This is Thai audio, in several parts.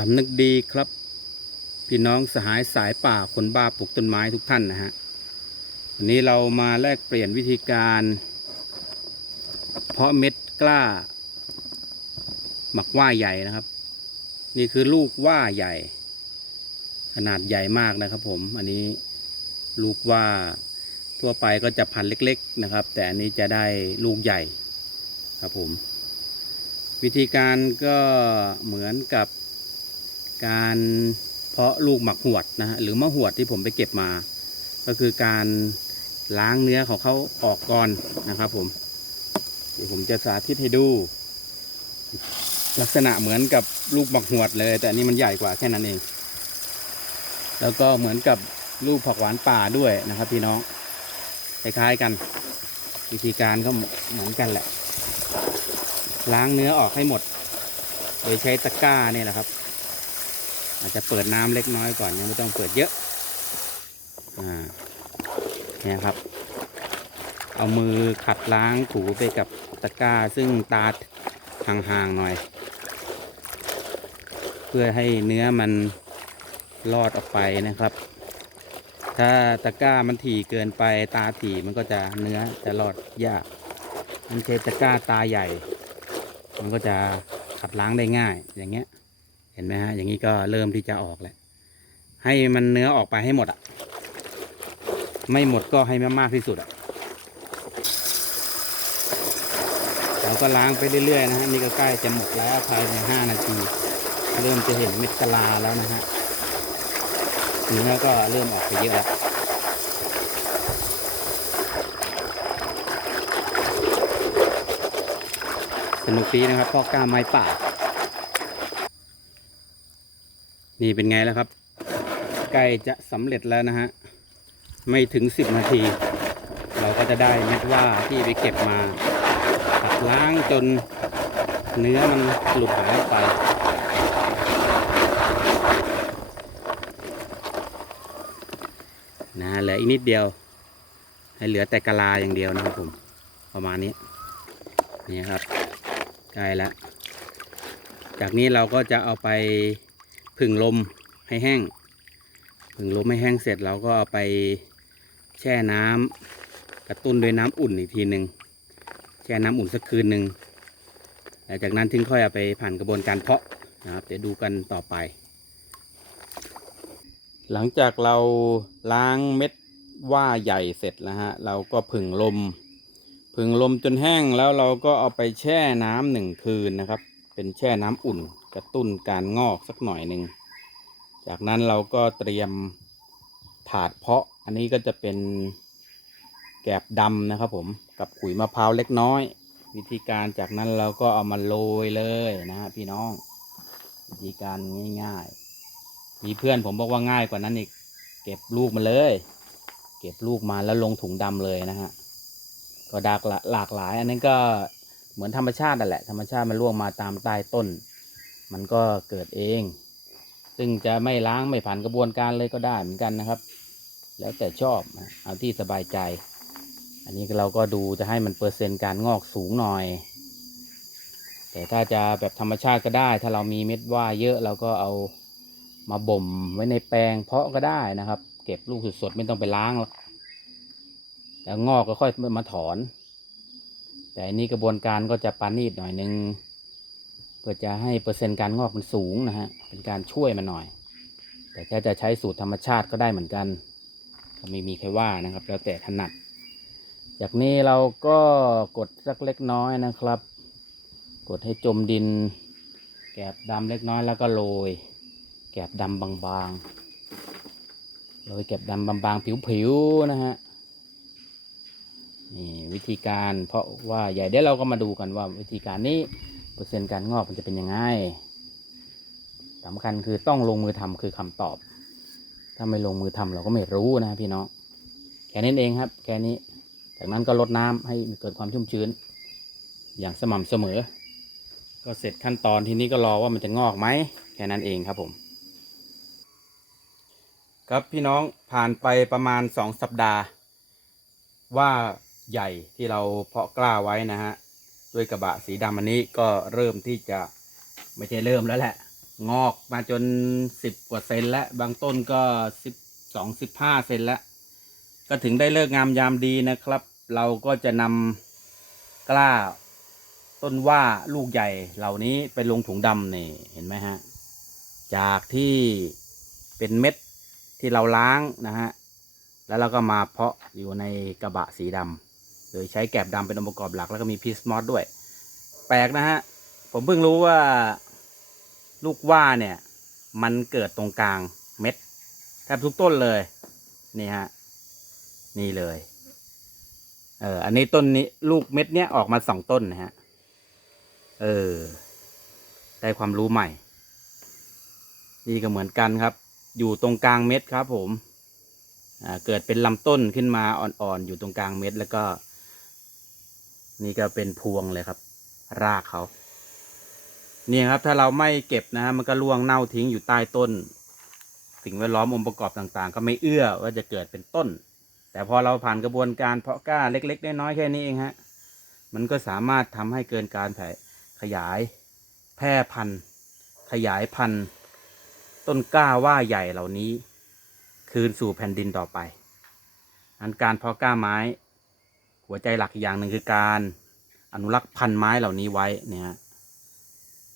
สำนึกดีครับ พี่น้องสหายสายป่าคนบ้าปลูกต้นไม้ทุกท่านนะฮะวันนี้เรามาแลกเปลี่ยนวิธีการ เพาะเม็ดกล้า หมักว่าใหญ่นะครับ นี่คือลูกว่าใหญ่ ขนาดใหญ่มากนะครับ ผม อันนี้ลูกว่าทั่วไปก็จะพันเล็ก ๆนะครับ แต่อันนี้จะได้ลูกใหญ่ครับผม วิธีการก็เหมือนกับ การเพาะลูกหมักหวดนะฮะหรือมะหวดที่ผมไปเก็บมา ก็คือการล้างเนื้อของเขาออกก่อนนะครับผมเดี๋ยวผมจะสาธิตให้ดู ลักษณะเหมือนกับลูกหมักหวดเลย แต่อันนี้มันใหญ่กว่าแค่นั้นเอง แล้วก็เหมือนกับลูกผักหวานป่าด้วยนะครับ พี่น้องคล้ายๆกัน วิธีการก็เหมือนกันแหละ ล้างเนื้อออกให้หมด โดยใช้ตะกร้าเนี่ยแหละครับ อาจจะเปิดน้ำเล็กน้อยก่อนยังไม่ต้องเปิดเยอะอ่าเนี่ยครับ เอามือขัดล้างถูไปกับตะกร้าซึ่งตาห่างๆหน่อย เพื่อให้เนื้อมันรอดออกไปนะครับ ถ้าตะกร้ามันถี่เกินไปตาถี่มันก็จะเนื้อจะรอดยาก มันใช้ตะกร้าตาใหญ่ มันก็จะขัดล้างได้ง่ายอย่างเงี้ย ห็นไหมฮะอย่างนี้ก็เริ่มที่จะออกแล้วให้มันเนื้อออกไปให้หมดอะ ไม่หมดก็ให้มากๆที่สุดอะเราก็ล้างไปเรื่อยๆนะฮะนี่ก็ใกล้จะหมดแล้วภายในห้านาที เริ่มจะเห็นเม็ดกะลาแล้วนะฮะเนื้อก็เริ่มออกไปเยอะแล้วสนุกดีนะครับพ่อกล้าไม้ป่า นี่เป็นไงแล้วครับใกล้จะสำเร็จแล้วนะฮะ ไม่ถึงสิบนาที เราก็จะได้เม็ดว่าที่ไปเก็บมาตัดล้างจนเนื้อมันหลุดหายไปนะเหลืออีกนิดเดียว ให้เหลือแต่กะลาอย่างเดียวนะครับผม ประมาณนี้ นี่ครับ ใกล้แล้ว จากนี้เราก็จะเอาไป ผึ่งลมให้แห้งผึ่งลมให้แห้งเสร็จเราก็เอาไปแช่น้ำกระตุ้นด้วยน้ำอุ่นอีกทีหนึ่งแช่น้ำอุ่นสักคืนหนึ่งหลังจากนั้นถึงค่อยเอาไปผ่านกระบวนการเพาะนะครับเดี๋ยวดูกันต่อไป หลังจากเราล้างเม็ดว่าใหญ่เสร็จแล้วฮะเราก็ผึ่งลมผึ่งลมจนแห้งแล้วเราก็เอาไปแช่น้ำหนึ่งคืนนะครับ เป็นแช่น้ำอุ่น กระตุ้นการงอกสักหน่อยหนึ่ง จากนั้นเราก็เตรียมถาดเพาะ อันนี้ก็จะเป็นแกบดำนะครับผม กับขุยมะพร้าวเล็กน้อย วิธีการจากนั้นเราก็เอามาโรยเลยนะฮะพี่น้อง วิธีการง่าย ๆ มีเพื่อนผมบอกว่าง่ายกว่านั้นอีก เก็บลูกมาเลย เก็บลูกมาแล้วลงถุงดำเลยนะฮะ ก็ดักหลากหลาย อันนั้นก็เหมือนธรรมชาตินั่นแหละ ธรรมชาติมันร่วงมาตามใต้ต้น มันก็เกิดเอง ซึ่งจะไม่ล้างไม่ผ่านกระบวนการเลยก็ได้เหมือนกันนะครับ แล้วแต่ชอบเอาที่สบายใจ อันนี้เราก็ดูจะให้มันเปอร์เซ็นต์การงอกสูงหน่อย แต่ถ้าจะแบบธรรมชาติก็ได้ ถ้าเรามีเม็ดว่าเยอะเราก็เอามาบ่มไว้ในแปลงเพาะก็ได้นะครับ เก็บลูกสดๆไม่ต้องไปล้างหรอกแล้วงอกก็ค่อยมาถอน แต่อันนี้กระบวนการก็จะปานีดหน่อยนึง พื่อจะให้เปอร์เซ็นต์การงอกมันสูงนะฮะเป็นการช่วยมันหน่อย แต่ถ้าจะใช้สูตรธรรมชาติก็ได้เหมือนกัน ก็ไม่มีใครว่านะครับ แล้วแต่ถนัด จากนี้เราก็กดสักเล็กน้อยนะครับ กดให้จมดิน แกบดำเล็กน้อยแล้วก็โรยแกบดำบางๆโรยแกบดำบางๆผิวๆนะฮะนี่วิธีการเพราะว่าใหญ่เดี๋ยวเราก็มาดูกันว่าวิธีการนี้ เปอร์เซ็นต์การงอกมันจะเป็นยังไงสำคัญคือต้องลงมือทำคือคำตอบ ถ้าไม่ลงมือทำเราก็ไม่รู้นะพี่น้อง แค่นี้เองครับ แค่นี้ จากนั้นก็ลดน้ำให้เกิดความชุ่มชื้น อย่างสม่ำเสมอ ก็เสร็จขั้นตอนทีนี้ก็รอว่ามันจะงอกไหม แค่นั้นเองครับผม ครับพี่น้องผ่านไปประมาณสองสัปดาห์ ว่าใหญ่ที่เราเพาะกล้าไว้นะฮะ ด้วยกระบะสีดำอันนี้ก็เริ่มที่จะไม่ใช่เริ่มแล้วแหละ งอกมาจนสิบกว่าเซนแล้วบางต้นก็สิบสองสิบห้าเซนแล้วก็ถึงได้เลิกงามยามดีนะครับ เราก็จะนำกล้าต้นว่าลูกใหญ่เหล่านี้ไปลงถุงดำนี่เห็นไหมฮะ จากที่เป็นเม็ดที่เราล้างนะฮะ แล้วเราก็มาเพาะอยู่ในกระบะสีดำ โดยใช้แกบดำเป็นองค์ประกอบหลักแล้วก็มีพีสมอสด้วย แปลกนะฮะ ผมเพิ่งรู้ว่าลูกว่าเนี่ย มันเกิดตรงกลางเม็ดแทบทุกต้นเลย นี่ฮะ นี่เลย เอออันนี้ต้นนี้ลูกเม็ดเนี้ยออกมาสองต้นนะฮะ เออ ได้ความรู้ใหม่ นี่ก็เหมือนกันครับ อยู่ตรงกลางเม็ดครับผมเกิดเป็นลำต้นขึ้นมาอ่อนๆอยู่ตรงกลางเม็ดแล้วก็ นี่ก็เป็นพวงเลยครับ รากเขานี่ครับ ถ้าเราไม่เก็บนะฮะมันก็ร่วงเน่าทิ้งอยู่ใต้ต้น สิ่งแวดล้อมองค์ประกอบต่างๆ ก็ไม่เอื้อว่าจะเกิดเป็นต้น แต่พอเราผ่านกระบวนการเพาะกล้าเล็ก ๆ น้อยๆแค่นี้เองฮะมันก็สามารถทำให้เกินการแผ่ขยายแพร่พันธุ์ ขยายพันธุ์ ต้นกล้าว่าใหญ่เหล่านี้ คืนสู่แผ่นดินต่อไปอันการเพาะกล้าไม้ หัวใจหลักอีกอย่างหนึ่งคือการอนุรักษ์พันธุ์ไม้เหล่านี้ไว้เนี่ย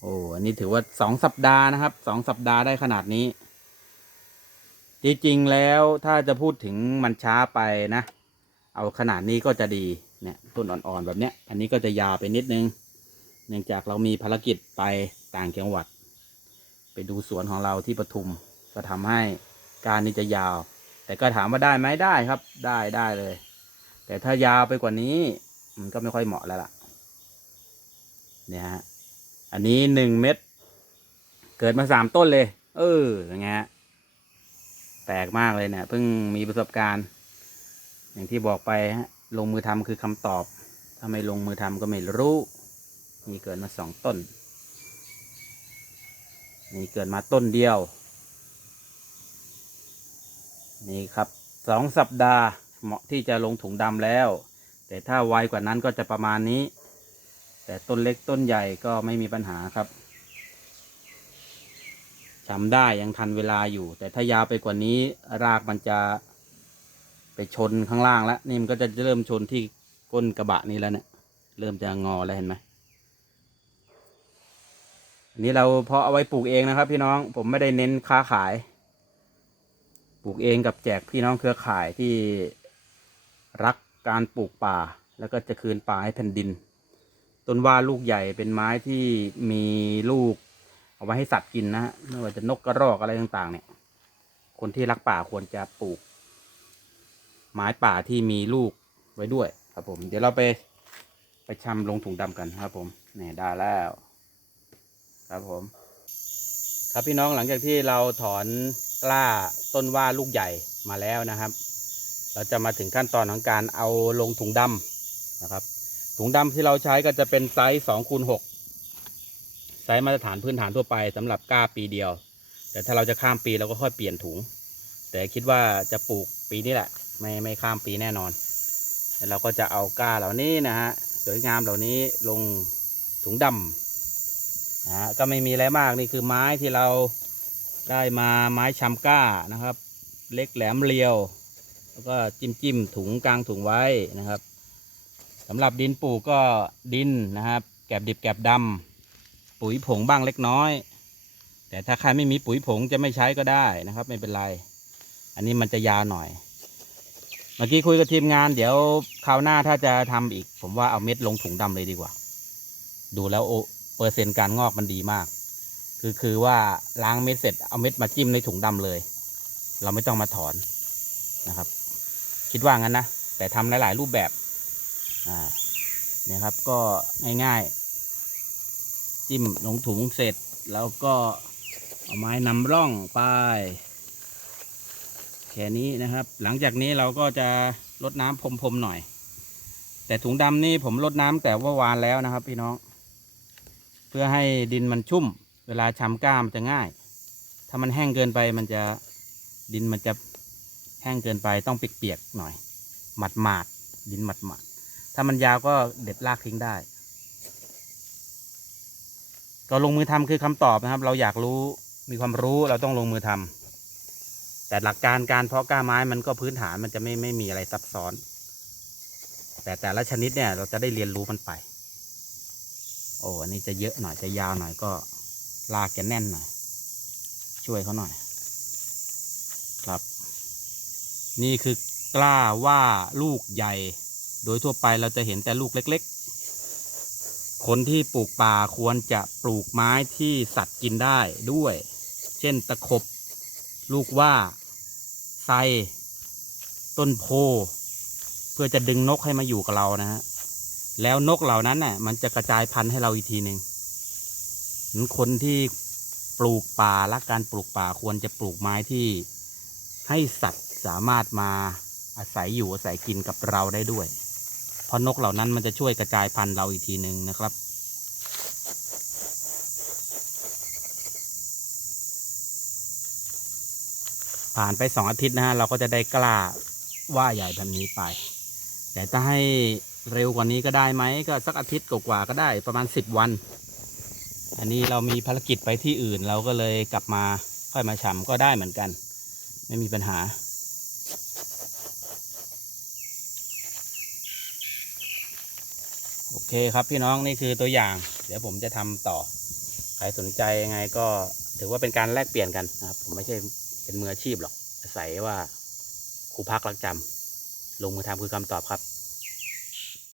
โอ้อันนี้ถือว่าสองสัปดาห์นะครับสองสัปดาห์ได้ขนาดนี้ จริงๆแล้วถ้าจะพูดถึงมันช้าไปนะ เอาขนาดนี้ก็จะดีเนี่ยต้นอ่อนๆแบบเนี้ย อันนี้ก็จะยาวไปนิดนึง เนื่องจากเรามีภารกิจไปต่างจังหวัด ไปดูสวนของเราที่ปทุม ก็ทำให้การนี้จะยาว แต่ก็ถามว่าได้ไหมได้ครับ ได้ได้เลย แต่ถ้ายาวไปกว่านี้ มันก็ไม่ค่อยเหมาะแล้วล่ะ เนี่ยฮะ อันนี้หนึ่งเม็ดเกิดมาสามต้นเลย เอออย่างเงี้ยแปลกมากเลยเนี่ยเพิ่งมีประสบการณ์ อย่างที่บอกไปฮะลงมือทำคือคำตอบ ถ้าไม่ลงมือทำก็ไม่รู้นี่เกิดมาสองต้นนี่เกิดมาต้นเดียว นี่ครับสองสัปดาห์ เหมาะที่จะลงถุงดำแล้ว แต่ถ้าไวกว่านั้นก็จะประมาณนี้ แต่ต้นเล็กต้นใหญ่ก็ไม่มีปัญหาครับจำได้ยังทันเวลาอยู่ แต่ถ้ายาวไปกว่านี้รากมันจะไปชนข้างล่างแล้วนี่มันก็จะเริ่มชนที่ก้นกระบะนี้แล้วเนี่ย เริ่มจะงอแล้วเห็นไหมอันนี้เราเพาะเอาไว้ปลูกเองนะครับ พี่น้องผมไม่ได้เน้นค้าขาย ปลูกเองกับแจกพี่น้องเครือข่ายที่ รักการปลูกป่า แล้วก็จะคืนป่าให้แผ่นดิน ต้นว่าลูกใหญ่เป็นไม้ที่มีลูก เอาไว้ให้สัตว์กินนะฮะไม่ว่าจะนกกระรอกอะไรต่างๆ เนี่ย คนที่รักป่าควรจะปลูก ไม้ป่าที่มีลูกไว้ด้วยครับผม เดี๋ยวเราไปไปชำลงถุงดำกันครับผมเนี่ยได้แล้ว ครับผม ครับพี่น้องหลังจากที่เราถอนกล้าต้นว่าลูกใหญ่มาแล้วนะครับ เราจะมาถึงขั้นตอนของการเอาลงถุงดำนะครับ ถุงดำที่เราใช้ก็จะเป็นไซส์สองคูณหกไซส์มาตรฐานพื้นฐานทั่วไปสำหรับกล้าปีเดียว แต่ถ้าเราจะข้ามปีเราก็ค่อยเปลี่ยนถุง แต่คิดว่าจะปลูกปีนี้แหละ ไม่ไม่ข้ามปีแน่นอนเราก็จะเอากล้าเหล่านี้นะฮะสวยงามเหล่านี้ลงถุงดำนะฮะก็ไม่มีอะไรมากนี่คือไม้ที่เราได้มาไม้ชำก้านะครับ เล็กแหลมเรียว แล้วก็จิ้มจิ้มถุงกลางถุงไว้นะครับสำหรับดินปลูกก็ดินนะครับ แกบดิบแกบดำปุ๋ยผงบ้างเล็กน้อย แต่ถ้าใครไม่มีปุ๋ยผงจะไม่ใช้ก็ได้นะครับ ไม่เป็นไร อันนี้มันจะยาวหน่อย เมื่อกี้คุยกับทีมงานเดี๋ยวคราวหน้าถ้าจะทำอีก ผมว่าเอาเม็ดลงถุงดำเลยดีกว่า ดูแล้วโอเปอร์เซ็นต์การงอกมันดีมาก คือคือว่าล้างเม็ดเสร็จเอาเม็ดมาจิ้มในถุงดำเลย เราไม่ต้องมาถอนนะครับ คิดว่างั้นนะ แต่ทำหลาย ๆ รูปแบบ อ่าเนี่ยครับก็ง่ายๆ จิ้มลงถุงเสร็จ แล้วก็เอาไม้นำร่องไปแค่นี้นะครับ หลังจากนี้เราก็จะลดน้ำพรมๆหน่อย แต่ถุงดำนี่ผมลดน้ำแต่ว่าวานแล้วนะครับ พี่น้อง เพื่อให้ดินมันชุ่ม เวลาชำก้ามจะง่าย ถ้ามันแห้งเกินไปมันจะดินมันจะ แห้งเกินไปต้องเปียกๆหน่อย หมัดหมาดดินหมัดหมาดถ้ามันยาวก็เด็ดรากทิ้งได้ ก็ลงมือทำคือคำตอบนะครับ เราอยากรู้มีความรู้เราต้องลงมือทำแต่หลักการการเพาะก้าไม้มันก็พื้นฐานมันจะไม่ไม่มีอะไรซับซ้อน แต่แต่ละชนิดเนี่ยเราจะได้เรียนรู้มันไป โอ้อันนี้จะเยอะหน่อยจะยาวหน่อยก็ลากแกแน่นหน่อย ช่วยเขาหน่อย ครับ นี่คือกล้าว่าลูกใหญ่ โดยทั่วไปเราจะเห็นแต่ลูกเล็ก ๆ คนที่ปลูกป่าควรจะปลูกไม้ที่สัตว์กินได้ด้วย เช่นตะขบ ลูกว่าไทรต้นโพ เพื่อจะดึงนกให้มาอยู่กับเรานะฮะ แล้วนกเหล่านั้นน่ะมันจะกระจายพันธุ์ให้เราอีกทีหนึ่งนั้นคนที่ปลูกป่าและการปลูกป่าควรจะปลูกไม้ที่ให้สัตว์ สามารถมาอาศัยอยู่อาศัยกินกับเราได้ด้วย เพราะนกเหล่านั้นมันจะช่วยกระจายพันธุ์เราอีกทีหนึ่งนะครับ ผ่านไปสองอาทิตย์นะฮะเราก็จะได้กล้าว่าใหญ่แบบนี้ไป แต่ถ้าให้เร็วกว่านี้ก็ได้ไหมก็สักอาทิตย์กว่าก็ได้ประมาณสิบวัน อันนี้เรามีภารกิจไปที่อื่นเราก็เลยกลับมาค่อยมาชำก็ได้เหมือนกัน ไม่มีปัญหา โอเคครับพี่น้องนี่คือตัวอย่าง เดี๋ยวผมจะทำต่อ ใครสนใจยังไงก็ถือว่าเป็นการแลกเปลี่ยนกันนะครับ ผมไม่ใช่เป็นมืออาชีพหรอกอาศัยว่าครูพักรักจำลงมือทำคือคำตอบครับ